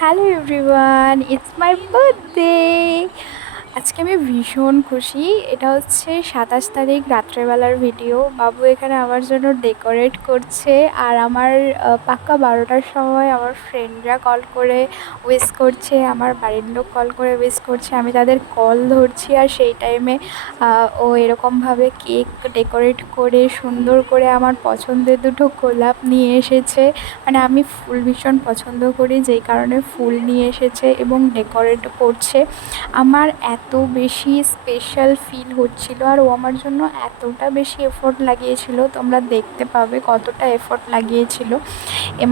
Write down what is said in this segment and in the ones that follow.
Hello everyone, it's my birthday. আজকে আমি ভীষণ খুশি। এটা হচ্ছে ২৭ তারিখ রাত্রেবেলার ভিডিও। বাবু এখানে আমার জন্য ডেকোরেট করছে, আর আমার পাক্কা ১২টার সময় আমার ফ্রেন্ডরা কল করে উইশ করছে, আমার বাড়ির লোক কল করে উইশ করছে। আমি তাদের কল ধরছি, আর সেই টাইমে ও এরকমভাবে কেক ডেকোরেট করে সুন্দর করে আমার পছন্দের দুটো গোলাপ নিয়ে এসেছে। মানে আমি ফুল ভীষণ পছন্দ করি, যেই কারণে ফুল নিয়ে এসেছে এবং ডেকোরেট করছে। আমার এত বেশি স্পেশাল ফিল হচ্ছিল, আর ও আমার জন্য এতটা বেশি এফোর্ট লাগিয়েছিল, তোমরা দেখতে পাবে কতটা এফোর্ট লাগিয়েছিল।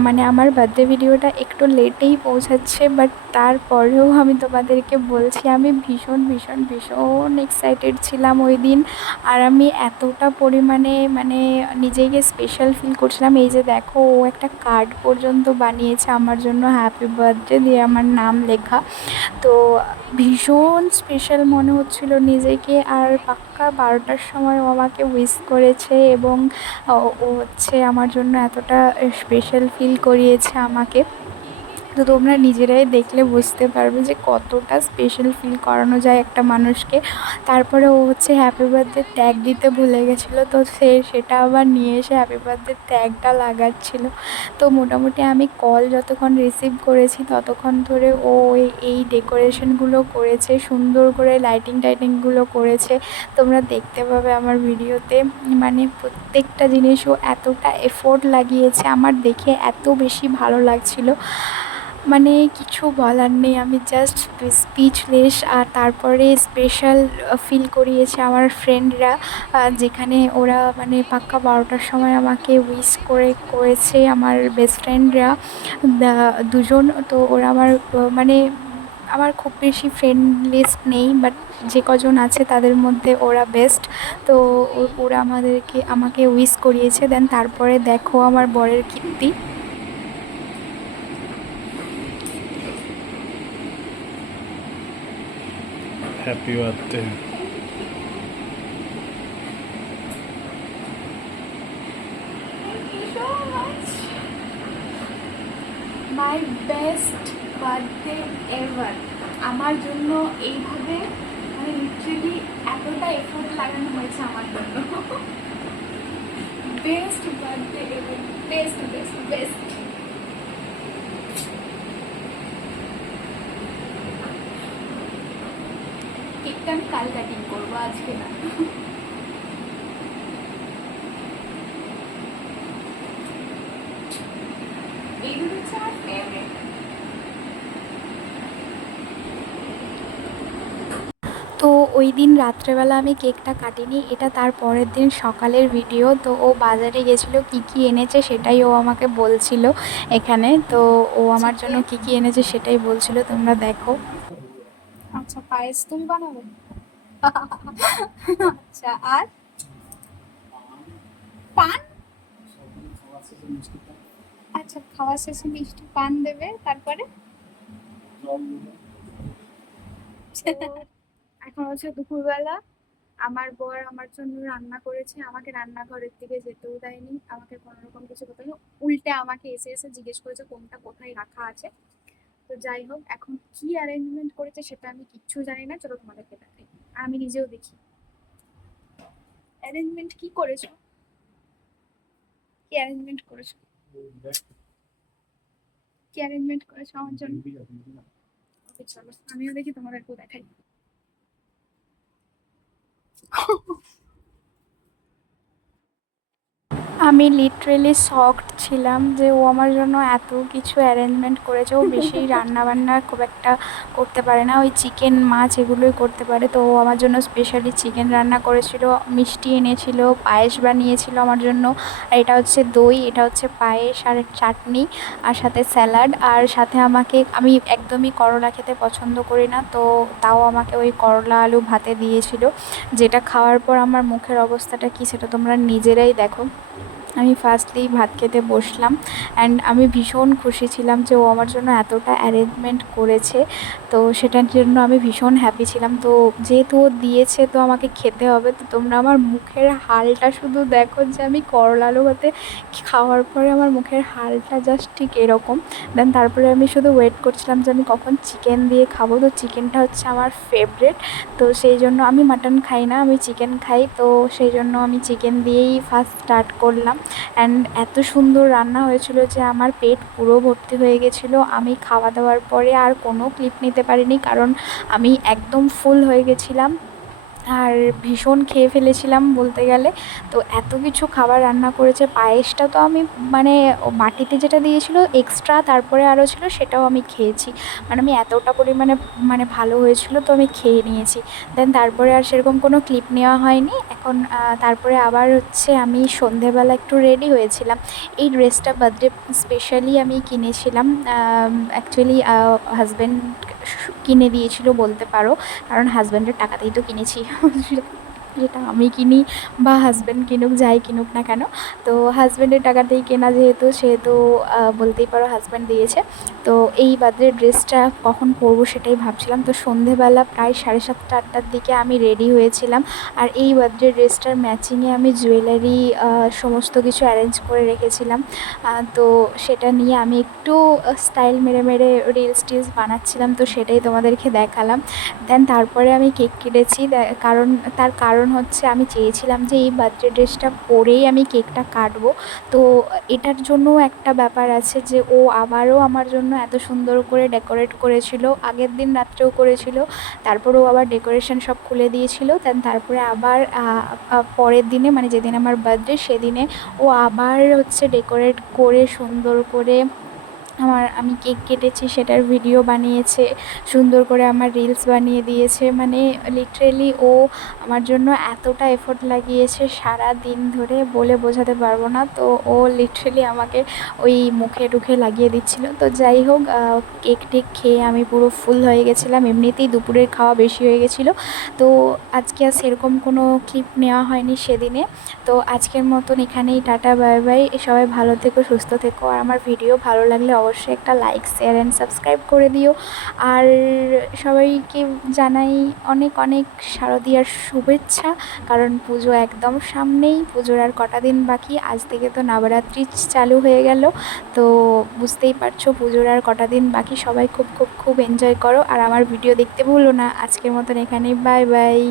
মানে আমার বার্থডে ভিডিওটা একটু লেটেই পৌঁছাচ্ছে, বাট তারপরেও আমি তোমাদেরকে বলছি আমি ভীষণ ভীষণ ভীষণ এক্সাইটেড ছিলাম ওই দিন। আর আমি এতটা পরিমাণে মানে নিজেকে স্পেশাল ফিল করছিলাম। এই যে দেখো, ও একটা কার্ড পর্যন্ত বানিয়েছে আমার জন্য, হ্যাপি বার্থডে দিয়ে আমার নাম লেখা। তো ভীষণ স্পেশাল মনে হচ্ছিল নিজেকে। আর পাক্কা ১২টার সময় ও আমাকে উইশ করেছে, এবং ও হচ্ছে আমার জন্য এতটা স্পেশাল ফিল করিয়েছে আমাকে। তো তোমরা নিজেরাই দেখলে বুঝতে পারবে যে কতটা স্পেশাল ফিল করানো যায় একটা মানুষকে। তারপরে ও হচ্ছে হ্যাপি বার্থডে ট্যাগ দিতে ভুলে গেছিলো, তো সেটা আবার নিয়ে এসে হ্যাপি বার্থডে ট্যাগটা লাগাচ্ছিলো। তো মোটামুটি আমি কল যতক্ষণ রিসিভ করেছি ততক্ষণ ধরে ও এই ডেকোরেশনগুলো করেছে, সুন্দর করে লাইটিং টাইটিংগুলো করেছে। তোমরা দেখতে পাবে আমার ভিডিওতে। মানে প্রত্যেকটা জিনিস ও এতটা এফোর্ট লাগিয়েছে, আমার দেখে এত বেশি ভালো লাগছিলো, মানে কিছু বলার নেই। আমি জাস্ট স্পিচলেস। আর তারপরে স্পেশাল ফিল করিয়েছে আমার ফ্রেন্ডরা, যেখানে ওরা মানে পাক্কা ১২টার সময় আমাকে উইশ করেছে আমার বেস্ট ফ্রেন্ডরা দুজন। তো ওরা আমার মানে আমার খুব বেশি ফ্রেন্ড লিস্ট নেই, বাট যে কজন আছে তাদের মধ্যে ওরা বেস্ট। তো ওরা আমাকে উইশ করিয়েছে। দেন তারপরে দেখো আমার বরের কীর্তি। Happy birthday. My best birthday ever. আমার জন্য এইভাবে মানে লিটারেলি এতটা এফোর্ট লাগানো হয়েছে আমার জন্য। Best birthday ever, best best best. কেকটা আমি কাল কাটিং করবো, আজকে না। এইগুলো হচ্ছে আমার ফেভারিট। তো ওই দিন রাত্রেবেলা আমি কেকটা কাটিনি, এটা তার পরের দিন সকালের ভিডিও। তো ও বাজারে গেছিলো, কী কী এনেছে সেটাই ও আমাকে বলছিল এখানে। তো ও আমার জন্য কী কী এনেছে সেটাই বলছিল, তোমরা দেখো। আচ্ছা, পায়েস তুমি বানাবে? আচ্ছা, আর পান? আচ্ছা, খাওয়া শেষে মিষ্টি পান দেবে, তারপরে? এখন হচ্ছে দুপুরবেলা। আমার বর আমার জন্য রান্না করেছে, আমাকে রান্নাঘরের দিকে যেতেও দেয়নি, আমাকে কোনো রকম কিছু করতে হয়নি। উল্টে আমাকে এসে এসে জিজ্ঞেস করেছে কোনটা কোথায় রাখা আছে। তো যাই হোক, এখন কি অ্যারেঞ্জমেন্ট করেছে সেটা আমি কিচ্ছু জানি না। চলো তোমাদেরকে দেখাই, আর আমি নিজেও দেখি অ্যারেঞ্জমেন্ট কি করেছো। কি অ্যারেঞ্জমেন্ট করেছো? কি অ্যারেঞ্জমেন্ট করেছো আমার জন্য? ওকে, চলো আমিও দেখি, তোমাদেরকেও দেখাই। আমি লিটারেলি শকড ছিলাম যে ও আমার জন্য এত কিছু অ্যারেঞ্জমেন্ট করেছে। ও বেশি রান্নাবান্না খুব একটা করতে পারে না, ওই চিকেন মাছ এগুলোই করতে পারে। তো ও আমার জন্য স্পেশালি চিকেন রান্না করেছিল, মিষ্টি এনেছিল, পায়েস বানিয়েছিল আমার জন্য। আর এটা হচ্ছে দই, এটা হচ্ছে পায়েস আর চাটনি, আর সাথে স্যালাড। আর সাথে আমি একদমই করলা খেতে পছন্দ করি না, তো তাও আমাকে ওই করলা আলু ভাতে দিয়েছিল, যেটা খাওয়ার পর আমার মুখের অবস্থাটা কী সেটা তোমরা নিজেরাই দেখো। আমি ফার্স্টলি ভাত খেতে বসলাম অ্যান্ড আমি ভীষণ খুশি ছিলাম যে ও আমার জন্য এতটা অ্যারেঞ্জমেন্ট করেছে। তো সেটার জন্য আমি ভীষণ হ্যাপি ছিলাম। তো যেহেতু ও দিয়েছে তো আমাকে খেতে হবে। তো তোমরা আমার মুখের হালটা শুধু দেখো যে আমি করলা আলু ভাতে খাওয়ার পরে আমার মুখের হালটা জাস্ট ঠিক এরকম। দেন তারপরে আমি শুধু ওয়েট করছিলাম যে আমি কখন চিকেন দিয়ে খাবো। তো চিকেনটা হচ্ছে আমার ফেভারিট। তো সেই জন্য আমি মাটন খাই না, আমি চিকেন খাই। তো সেই জন্য আমি চিকেন দিয়েই ফার্স্ট স্টার্ট করলাম। অ্যান্ড এত সুন্দর রান্না হয়েছিল যে আমার পেট পুরো ভর্তি হয়ে গেছিলো। আমি খাওয়া দাওয়ার পরে আর কোনো ক্লিপ নিতে পারিনি, কারণ আমি একদম ফুল হয়ে গেছিলাম আর ভীষণ খেয়ে ফেলেছিলাম বলতে গেলে। তো এত কিছু খাবার রান্না করেছে। পায়েসটা তো আমি মানে বাটিতে যেটা দিয়েছিল এক্সট্রা তারপরে আরও ছিল, সেটাও আমি খেয়েছি। মানে আমি এতটা পরিমাণে মানে ভালো হয়েছিল তো আমি খেয়ে নিয়েছি। দেন তারপরে আর সেরকম কোনো ক্লিপ নেওয়া হয়নি। এখন তারপরে আবার হচ্ছে আমি সন্ধেবেলা একটু রেডি হয়েছিলাম। এই ড্রেসটা বার্থডে স্পেশালি আমি কিনেছিলাম। অ্যাকচুয়ালি হাজব্যান্ড কিনে দিয়েছিল বলতে পারো, কারণ হাজব্যান্ডের টাকাতেই তো কিনেছি। যেটা আমি কিনি বা হাজব্যান্ড কিনুক, যাই কিনুক না কেন, তো হাজব্যান্ডের টাকাতেই কেনা যেহেতু, সেহেতু বলতেই পারো হাজব্যান্ড দিয়েছে। তো এই বার্থডে ড্রেসটা কখন পরবো সেটাই ভাবছিলাম। তো সন্ধেবেলা প্রায় 7:30-8টার দিকে আমি রেডি হয়েছিলাম। আর এই বার্থডে ড্রেসটার ম্যাচিংয়ে আমি জুয়েলারি সমস্ত কিছু অ্যারেঞ্জ করে রেখেছিলাম। তো সেটা নিয়ে আমি একটু স্টাইল মেরে মেরে রিলস টিলস বানাচ্ছিলাম। তো সেটাই তোমাদেরকে দেখালাম। দেন তারপরে আমি কেক কেটেছি। তার কারণ হচ্ছে আমি চেয়েছিলাম যে এই বার্থডে ড্রেসটা পরেই আমি কেকটা কাটবো। তো এটার জন্যও একটা ব্যাপার আছে যে ও আবারও আমার জন্য এত সুন্দর করে ডেকোরেট করেছিল। আগের দিন রাত্রেও করেছিল, তারপরেও আবার ডেকোরেশন সব খুলে দিয়েছিল। দেন তারপরে আবার পরের দিনে, মানে যেদিন আমার বার্থডে সেদিনে ও আবার হচ্ছে ডেকোরেট করে সুন্দর করে আমি কেক কেটেছি সেটার ভিডিও বানিয়েছে, সুন্দর করে আমার রিলস বানিয়ে দিয়েছে। মানে লিটারেলি ও আমার জন্য এতটা এফোর্ট লাগিয়েছে সারা দিন ধরে, বলে বোঝাতে পারবো না। তো ও লিটারেলি আমাকে ওই মুখে টুখে লাগিয়ে দিচ্ছিলো। তো যাই হোক, কেক টেক খেয়ে আমি পুরো ফুল হয়ে গেছিলাম। এমনিতেই দুপুরের খাওয়া বেশি হয়ে গেছিলো। তো আজকে আর সেরকম কোনো ক্লিপ নেওয়া হয়নি সেদিনে। তো আজকের মতন এখানেই টাটা, বাই বাই। সবাই ভালো থেকো, সুস্থ থেকো। আর আমার ভিডিও ভালো লাগলে অবশ্যই একটা লাইক, শেয়ার অ্যান্ড সাবস্ক্রাইব করে দিও। আর সবাইকে জানাই অনেক অনেক শারদীয়ার শুভেচ্ছা, কারণ পুজো একদম সামনেই। পুজোর আর কটা দিন বাকি। আজ থেকে তো নবরাত্রি চালু হয়ে গেল। তো বুঝতেই পারছো পুজোর আর কটা দিন বাকি। সবাই খুব খুব খুব এনজয় করো আর আমার ভিডিও দেখতে ভুলো না। আজকের মতন এখানেই, বাই বাই।